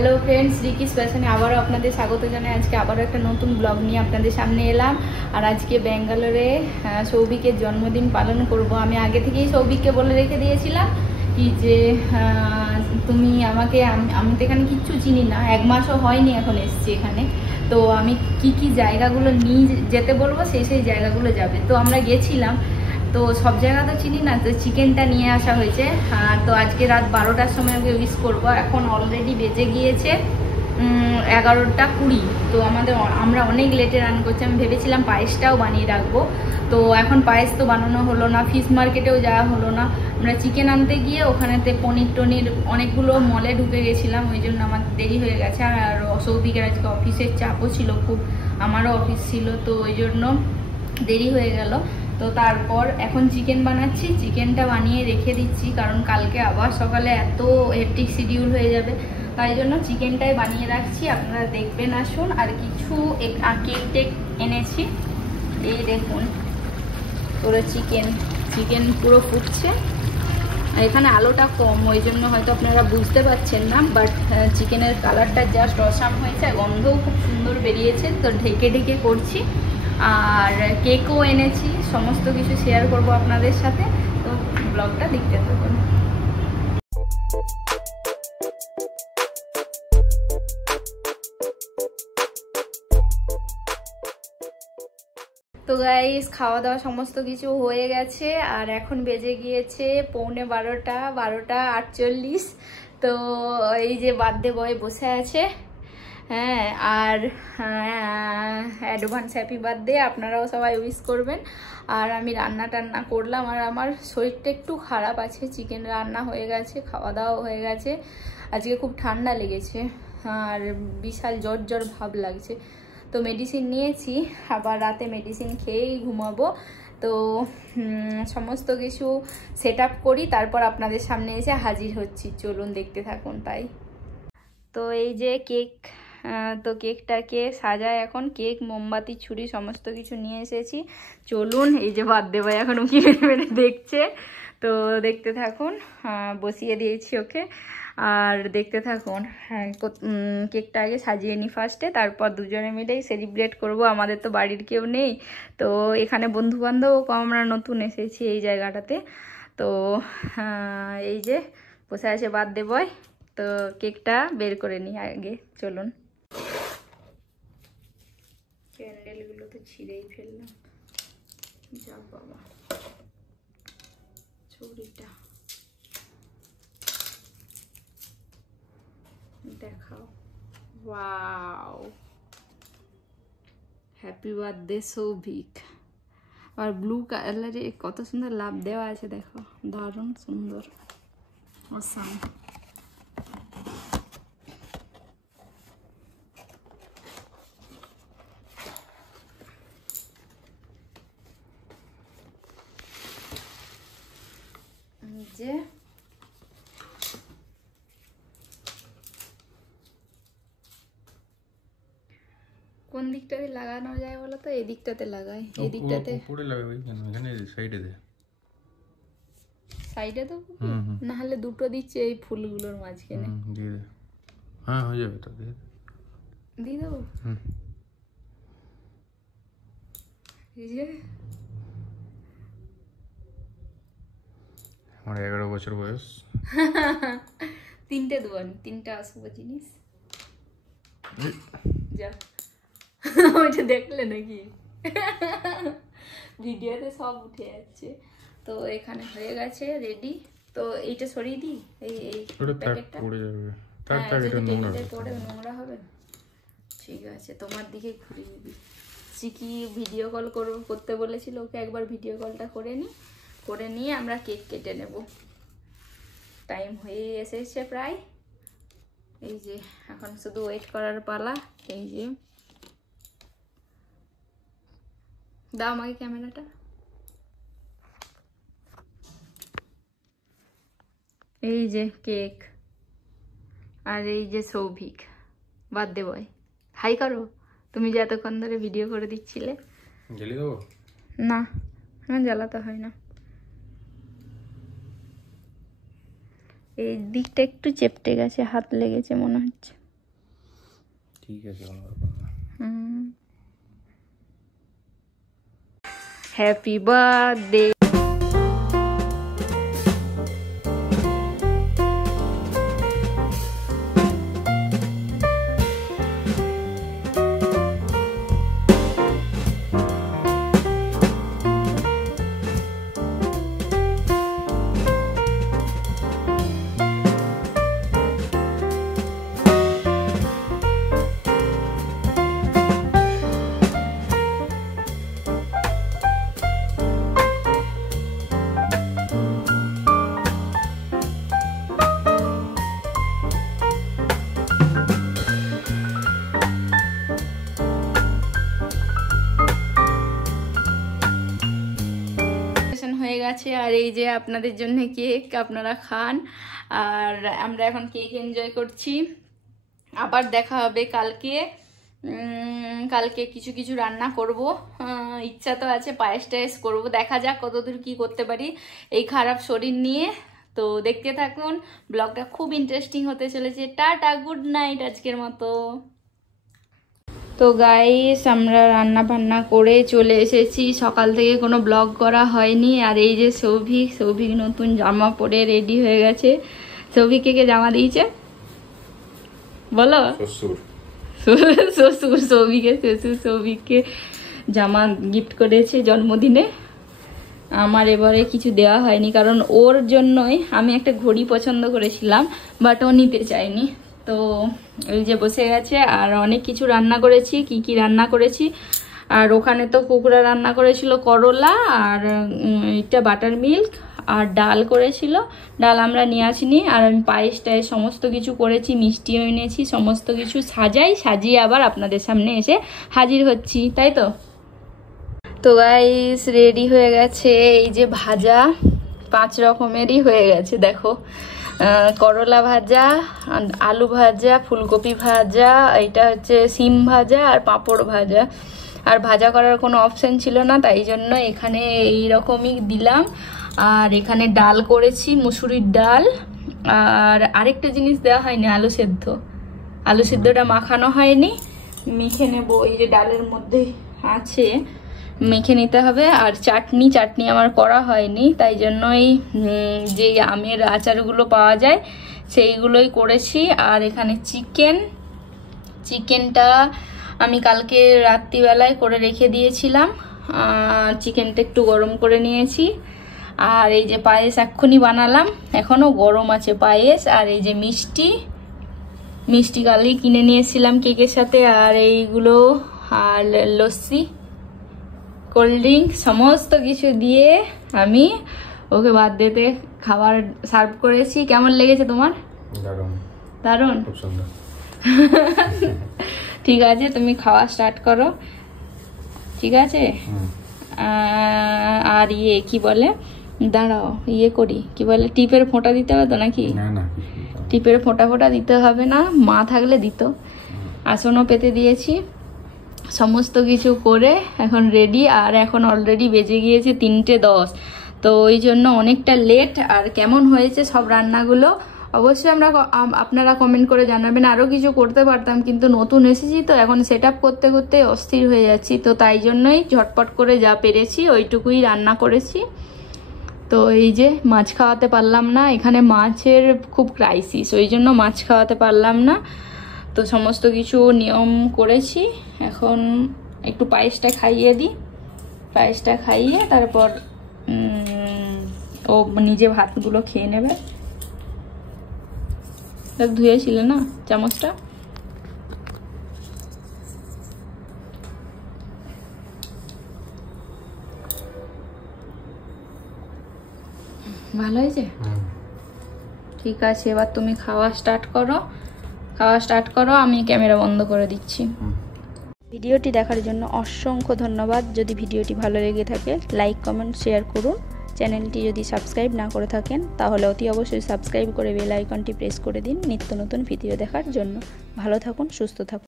Hello friends, রিকিস ফ্যাশনে আবারও আপনাদের স্বাগত জানাই। আজকে আবারও একটা নতুন ব্লগ নিয়ে আপনাদের সামনে এলাম। আর আজকে ব্যাঙ্গালোরে সৌভিকের জন্মদিন পালন করব। আমি আগে থেকেই সৌভিককে বলে রেখে দিয়েছিলাম কি যে তুমি আমাকে, আমি তো এখানে কিচ্ছু চিনি না, 1 মাসও হয়নি এখন এসছি এখানে, তো আমি কি জায়গাগুলো নিয়ে যেতে বলবো সেই জায়গাগুলো যাবে। তো আমরা গেছিলাম, তো সব জায়গা তো চিনি না, তো চিকেনটা নিয়ে আসা হয়েছে। তো আজকে রাত 12টার সময় ওকে উইশ করবো। এখন অলরেডি বেজে গিয়েছে 11টা 20। তো আমরা অনেক লেটে রান করছি। আমি ভেবেছিলাম পায়েসটাও বানিয়ে রাখবো, তো এখন পায়েস তো বানানো হলো না, ফিশ মার্কেটেও যাওয়া হলো না। আমরা চিকেন আনতে গিয়ে ওখানেতে পনির টনির অনেকগুলো মলে ঢুকে গেছিলাম, ওই জন্য আমার দেরি হয়ে গেছে। আর সৌভিকের আজকে অফিসের চাপও ছিল খুব, আমারও অফিস ছিল, তো ওই জন্য দেরি হয়ে গেল। তো তারপর এখন চিকেন বানাচ্ছি, চিকেনটা বানিয়ে রেখে দিচ্ছি, কারণ কালকে আবার সকালে এত হেক্টিক শিডিউল হয়ে যাবে, তাই জন্য চিকেনটাই বানিয়ে রাখছি। আপনারা দেখবেন, আসুন। আর কিছু কেক টেক এনেছি, এই দেখুন পুরো চিকেন পুরো ফুটছে। এখানে আলোটা কম, ওই জন্য হয়তো আপনারা বুঝতে পারছেন না, বাট চিকেনের কালারটা জাস্ট অসাম হয়েছে, গন্ধও খুব সুন্দর বেরিয়েছে। তো ঢেকে ঢেকে করছি। আর কেকও এনেছি, সমস্ত কিছু শেয়ার করব আপনাদের সাথে, তো ব্লগটা দেখতে থাকুন। তো গাইস, খাওয়া দাওয়া সমস্ত কিছু হয়ে গেছে, আর এখন বেজে গিয়েছে 12:48। তো এই যে বার্থডে বয় বসে আছে, হ্যাঁ, আর অ্যাডভান্স হ্যাপি বার্থডে, আপনারাও সবাই উইশ করবেন। আর আমি রান্না টান্না করলাম, আর আমার শরীরটা একটু খারাপ আছে। চিকেন রান্না হয়ে গেছে, খাওয়া দাওয়া হয়ে গেছে, আজকে খুব ঠান্ডা লেগেছে আর বিশাল জ্বর ভাব লাগছে। তো মেডিসিন নিয়েছি, আবার রাতে মেডিসিন খেয়েই ঘুমাবো। তো সমস্ত কিছু সেট আপ করি, তারপর আপনাদের সামনে এসে হাজির হচ্ছি। চলুন দেখতে থাকুন। তাই তো এই যে কেক, তো কেকটাকে সাজায় এখন, কেক, মোমবাতি, ছুরি সমস্ত কিছু নিয়ে এসেছি। চলুন, এই যে বার্থডে বয় এখন উকি মেরে দেখছে, তো দেখতে থাকুন। বসিয়ে দিয়েছি ওকে, আর দেখতে থাকুন। কেকটা আগে সাজিয়ে নিই ফার্স্টে, তারপর দুজনে মিলেই সেলিব্রেট করব। আমাদের তো বাড়ির কেউ নেই, তো এখানে বন্ধু বান্ধবও কম, আমরা নতুন এসেছি এই জায়গাটাতে। তো এই যে বসে আছে বার্থডে বয়, তো কেকটা বের করে নিই আগে। চলুন। ক্যান্ডেলগুলো তো ছিঁড়েই ফেললাম, যা বাবা। ছুরিটা দেখাও। Wow, happy birthday Souvik. আর ব্লু কালারে কত সুন্দর লাভ দেওয়া আছে, দেখো, দারুণ সুন্দর, অসাম। যে কোন দিকটাতে লাগানো যায় বলো তো? এই দিকটাতে লাগাই, এই দিকটাতে উপরে লাগাবে কেন? এখানে সাইডে দে, সাইডে তো না হলে দুটো দিচ্ছে এই ফুলগুলোর মাঝখানে দিয়ে দে। হ্যাঁ, হয়ে যাবে, তো দিয়ে দেবো। এই যে আমার 11 বছর বয়স, 3টে দেবানি, 3টা আসবো জিনিস। যা, ওইটা দেখলে নাকি? ভিডিওতে সব উঠে যাচ্ছে। তো এখানে হয়ে গেছে রেডি। তো এইটা সরিয়ে দিই, এই প্যাকেটটা পড়ে যাবে, পড়ে নোংরা হবে। ঠিক আছে, তোমার দিকে ঘুরিয়ে দিই। চিকি ভিডিও কল করতে বলেছিল, ওকে একবার ভিডিও কলটা করে নিয়ে আমরা কেক কেটে নেব। টাইম হয়ে এসেছে প্রায়। এই যে এখন শুধু ওয়েট করার পালা। এই যে দাও আমাকে ক্যামেরাটা। এই যে কেক, আর এই যে সৌভিক বার্থডে বয়। হাই করো, তুমি যে এতক্ষণ ধরে ভিডিও করে দিচ্ছিলে। জ্বালিয়ে দেবো? না, জ্বালাতে হয় না। এই দিকটা একটু চেপটে গেছে, হাত লেগেছে মনে হচ্ছে। ঠিক আছে, কোনো ব্যাপার না। Happy birthday. হয়ে গেছে আর এই যে আপনাদের জন্য কেক, আপনারা খান আর আমরা এখন কেক এনজয় করছি। আবার দেখা হবে কালকে। কালকে কিছু কিছু রান্না করব, ইচ্ছা তো আছে পায়েস টায়েস করবো, দেখা যাক কতদূর কি করতে পারি এই খারাপ শরীর নিয়ে। তো দেখতে থাকুন, ব্লগটা খুব ইন্টারেস্টিং হতে চলেছে। টাটা, গুড নাইট আজকের মতো। তো গাইস আমরা রান্না বান্না করে চলে এসেছি, সকাল থেকে কোনো ব্লগ করা হয়নি। আর এই যে সৌভিক নতুন জামা পরে রেডি হয়ে গেছে। সৌভিককে কে জামা দিয়েছে বলো? শ্বশুর সৌভিককে জামা গিফট করেছে জন্মদিনে। আমার এবারে কিছু দেওয়া হয়নি, কারণ ওর জন্যই আমি একটা ঘড়ি পছন্দ করেছিলাম, বাট ও নিতে চায়নি। তো এই যে বসে গেছে। আর অনেক কিছু রান্না করেছি, কি রান্না করেছি। আর ওখানে তো কুকুরা রান্না করেছিল করলা, আর এটা বাটার মিল্ক, আর ডাল করেছিল। ডাল আমরা নিয়ে আসিনি। আর আমি পায়েস টায়েস সমস্ত কিছু করেছি, মিষ্টিও এনেছি, সমস্ত কিছু সাজিয়ে আবার আপনাদের সামনে এসে হাজির হচ্ছি, তাই তো। তো গাইস রেডি হয়ে গেছে এই যে ভাজা, 5 রকমেরই হয়ে গেছে দেখো। করলা ভাজা, আলু ভাজা, ফুলকপি ভাজা, এটা হচ্ছে সিম ভাজা আর পাঁপড় ভাজা। আর ভাজা করার কোনো অপশন ছিল না, তাই জন্য এখানে এই রকমই দিলাম। আর এখানে ডাল করেছি, মুসুরির ডাল। আর আরেকটা জিনিস দেওয়া হয়নি, আলু সিদ্ধটা মাখানো হয়নি, মেখে নেবো। এই যে ডালের মধ্যে আছে, মেখে নিতে হবে। আর চাটনি আমার করা হয়নি, তাই জন্যই যে আমের আচারগুলো পাওয়া যায় সেইগুলোই করেছি। আর এখানে চিকেনটা আমি কালকে রাত্রিবেলায় করে রেখে দিয়েছিলাম, চিকেনটা একটু গরম করে নিয়েছি। আর এই যে পায়েস এক্ষুনি বানালাম, এখনো গরম আছে পায়েস। আর এই যে মিষ্টি কালই কিনে নিয়েছিলাম কেকের সাথে। আর এইগুলো, আর লস্যি, কোল্ড ড্রিঙ্ক, সমস্ত কিছু দিয়ে আমি ওকে বার্থডেতে খাবার সার্ভ করেছি। কেমন লেগেছে তোমার? দারুণ। ঠিক আছে, তুমি খাওয়া স্টার্ট করো, ঠিক আছে। আর কি বলে, দাঁড়াও করি, কি বলে, টিপের ফোঁটা দিতে হবে তো নাকি? টিপের ফোঁটা দিতে হবে না, মা থাকলে দিত। আসনও পেতে দিয়েছি, সমস্ত কিছু করে এখন রেডি। আর এখন অলরেডি বেজে গিয়েছে 3:10, তো ওই জন্য অনেকটা লেট। আর কেমন হয়েছে সব রান্নাগুলো অবশ্যই আপনারা কমেন্ট করে জানাবেন। আরও কিছু করতে পারতাম, কিন্তু নতুন এসেছি তো এখন সেট আপ করতে করতে অস্থির হয়ে যাচ্ছি। তো তাই জন্যই ঝটপট করে যা পেরেছি ওইটুকুই রান্না করেছি। তো এই যে মাছ খাওয়াতে পারলাম না, এখানে মাছের খুব ক্রাইসিস, ওই জন্য মাছ খাওয়াতে পারলাম না। তো সমস্ত কিছু নিয়ম করেছি, এখন একটু পায়েসটা খাইয়ে দিই। পায়েসটা খাইয়ে তারপর ও নিজে ভাতগুলো খেয়ে নেবে। ধুয়েছিলে না চামচটা? ভালো হয়েছে? ঠিক আছে, এবার তুমি খাওয়া স্টার্ট করো, আমি ক্যামেরা বন্ধ করে দিচ্ছি। ভিডিওটি দেখার জন্য অসংখ্য ধন্যবাদ। যদি ভিডিওটি ভালো লেগে থাকে লাইক, কমেন্ট, শেয়ার করুন। চ্যানেলটি যদি সাবস্ক্রাইব না করে থাকেন তাহলে অতি অবশ্যই সাবস্ক্রাইব করে বেল আইকনটি প্রেস করে দিন নিত্য নতুন ভিডিও দেখার জন্য। ভালো থাকুন, সুস্থ থাকুন।